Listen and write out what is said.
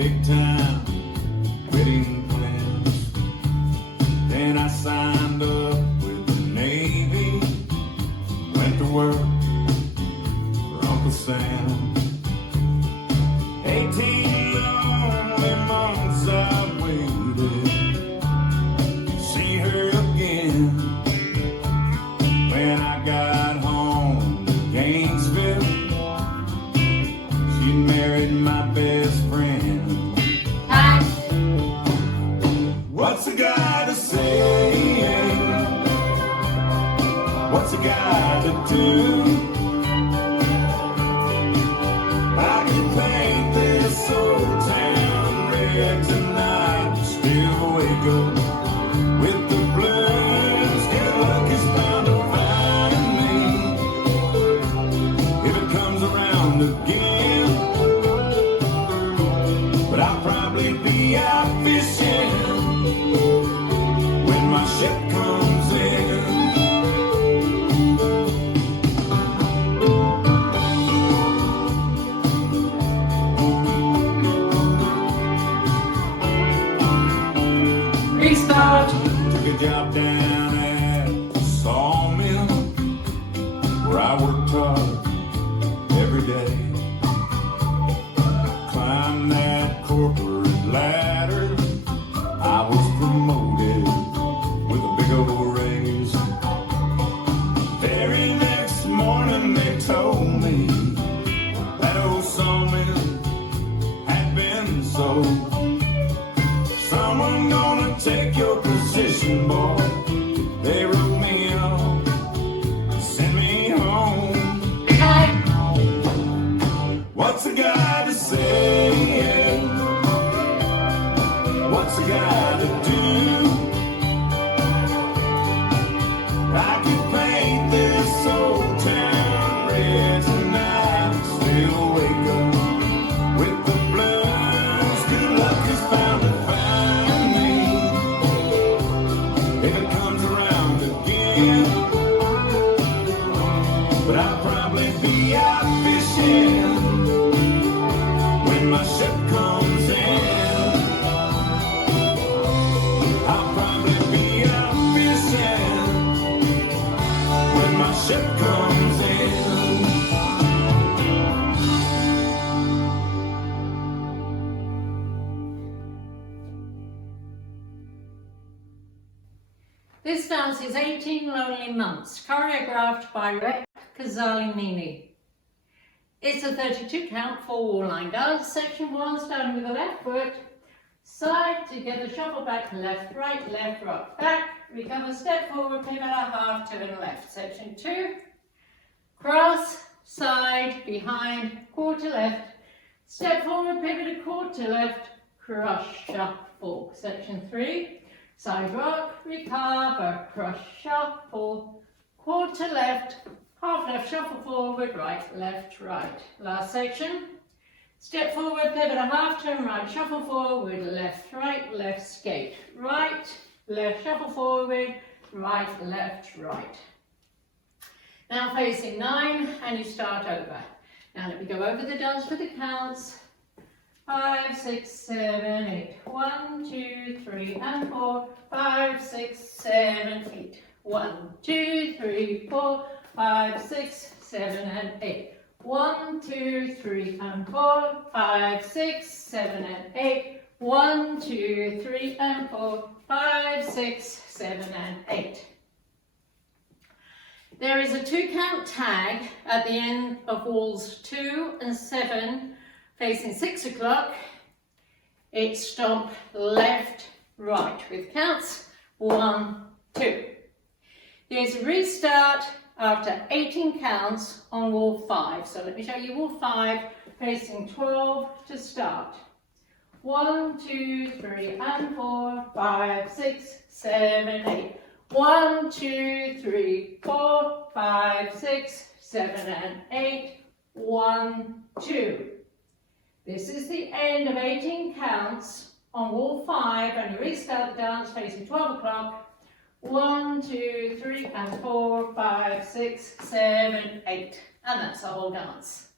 big time wedding plans. Then I signed up with the Navy, went to work for Uncle Sam. 18 lonely months I waited to see her again. When I got home to Gainesville, she married my best friend. What's a guy to say? What's a guy to do? I can paint this old town red tonight, still wake up with the blues. Good luck is bound to find me if it comes around again. But I'll probably be out fishing when my ship comes in. Restart. Took a job down at the sawmill where I worked hard every day. Climbed that corporate ladder, I was promoted with a big old raise. Very next morning they told me that old sawmill had been sold. Someone gonna take your position, boy. They wrote me off, sent me home. What's a guy to say? What's a guy to do? I can paint this old town red tonight, still wake up with the blues. Good luck is bound to find me if it comes around again. But I'll probably be out fishing when my ship comes in. I'll probably be out fishing when my ship comes in. This dance is 18 Lonely Months, choreographed by Rek Kazalinini. It's a 32 count 4 line dance. Section 1, starting with the left foot, side, together, shuffle back, left, right, rock, back, recover, step forward, pivot a half, turn left. Section 2, cross, side, behind, quarter left, step forward, pivot a quarter left, cross, shuffle. Section 3, side rock, recover, cross, shuffle, quarter left, half left, shuffle forward, right, left, right. Last section, step forward, pivot a half, turn right, shuffle forward, left, skate, right, left, shuffle forward, right, left, right. Now facing 9, and you start over. Now let me go over the dance for the counts. 5, 6, 7, 8. 1, 2, 3, and 4. 5, 6, 7, 8. 1, 2, 3, 4. 5, 6, 7, and 8. 1, 2, 3, and 4. 5, 6, 7, and 8. 1, 2, 3, and 4. 5, 6, 7, and 8. There is a 2 count tag at the end of walls 2 and 7, facing 6 o'clock. It's stomp left, right with counts 1, 2. There's a restart after 18 counts on wall 5. So let me show you wall 5, facing 12 to start. 1, 2, 3, and 4, 5, 6, 7, 8. 1, 2, 3, 4, 5, 6, 7, and 8. 1, 2. This is the end of 18 counts on wall 5, and you restart the dance facing 12 o'clock. 1, 2, 3, and 4, 5, 6, 7, 8. And that's the whole dance.